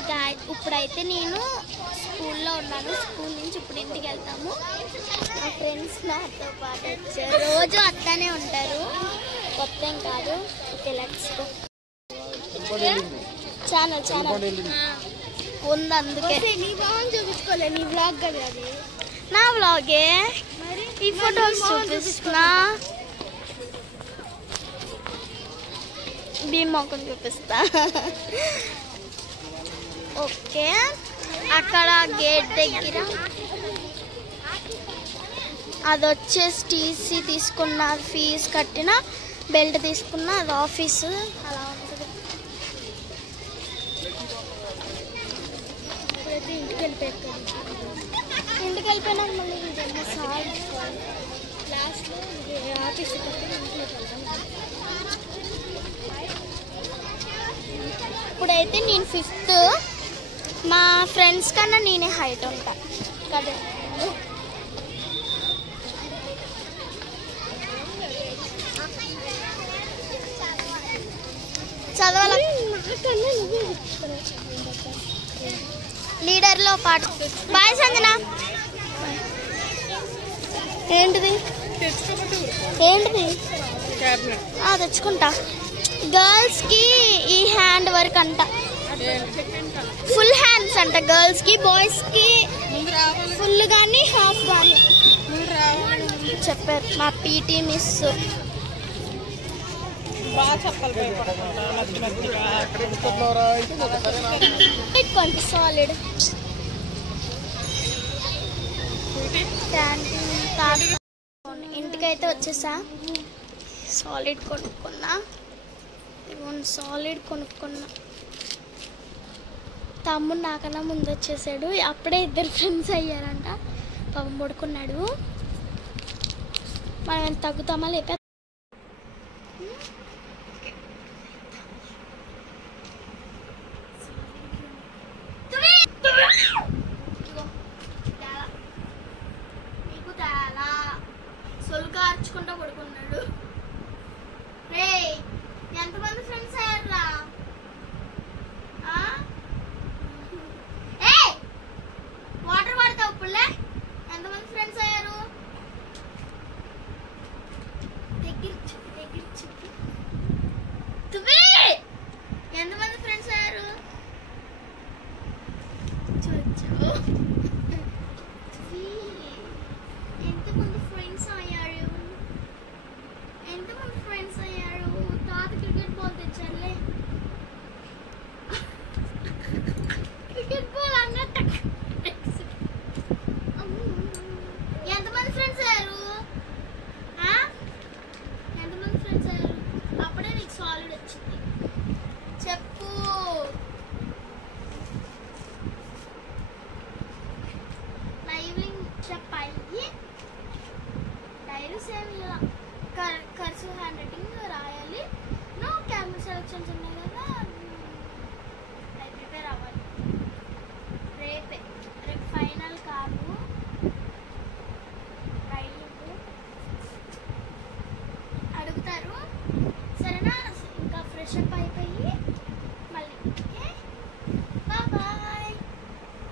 Hi guy, ఇప్పుడైతే నేను స్కూల్లో ఉన్నాను. స్కూల్ నుంచి ఇప్పుడు ఇంటికి వెళ్తాము. మా ఫ్రెండ్స్ నాతో పాటు వచ్చారు. రోజు వస్తానే ఉంటారు, కొత్త ఏం కాదు. Okay, let's go. ఛానల్ ఉంది, అందుకే నీ బాగుంది చూపించుకోలే. నీ వ్లాగ్ కదా అది. నా వ్లాగే, ఈ ఫొటోస్ చూపిస్తున్నా. భీమోకం చూపిస్తా. ఓకే, అక్కడ గేట్ దగ్గర అది వచ్చేసి టీసీ తీసుకున్న, ఫీజు కట్టిన, బెల్ట్ తీసుకున్న, అది ఆఫీసు అలా ఉంటుంది. ఇంటికి వెళ్ళిపోయినాక మళ్ళీ లాస్ట్లో ఆఫీస్ ఇప్పుడైతే నేను 5th. మా ఫ్రెండ్స్ కన్నా నేనే హైట్ ఉంటా కదా. చదవాలి. లీడర్లో పాటు. బాయ్ సంజన. ఏంటిది తెచ్చుకుంటా. గర్ల్స్కి ఈ హ్యాండ్ వర్క్ అంట, ఫుల్ హ్యాండ్స్ అంట గర్ల్స్కి. బాయ్స్కి ఫుల్ కానీ హాఫ్ కానీ చెప్పారు మా పీటీ మిస్. పెట్టుకోండి సాలిడ్. ఇంటికైతే వచ్చేసా. సాలిడ్ కొనుక్కున్నా. తమ్ముడు నాకన్నా ముందు వచ్చేసాడు. అప్పుడే 2 ఫ్రెండ్స్ అయ్యారంట. పాపం పడుకున్నాడు. మనం తగ్గుతామా లేపే. నీకు తేలా సొలు కార్చుకుంటా పడుకున్నాడు. రే, ఎంతమంది ఫ్రెండ్స్ అయ్యారా? వాటర్ పడతావు ఇప్పుడులే. ఎంతమంది ఫ్రెండ్స్ అయ్యారు? దగ్గర చెప్పు. ఎంతమంది ఫ్రెండ్స్ అయ్యారు? ఎంతమంది ఫ్రెండ్స్ అయ్యారు? తాత క్రికెట్ బాల్ తెచ్చారులే. క్రికెట్ బాల్ అన్నట్టు. ఎంతమంది ఫ్రెండ్స్ అయ్యారు? ఎంతమంది ఫ్రెండ్స్ అయ్యారు? అప్పుడే నీకు సాలిడ్ వచ్చింది. చెప్పు. లైవింగ్ చెప్పాయి. డైరీ సేమ్ ఇలా కర్సివ్ హ్యాండ్ రైటింగ్ రాయాలి. నో క్యామెరా సెలక్షన్స్ ఉన్నాయి కదా.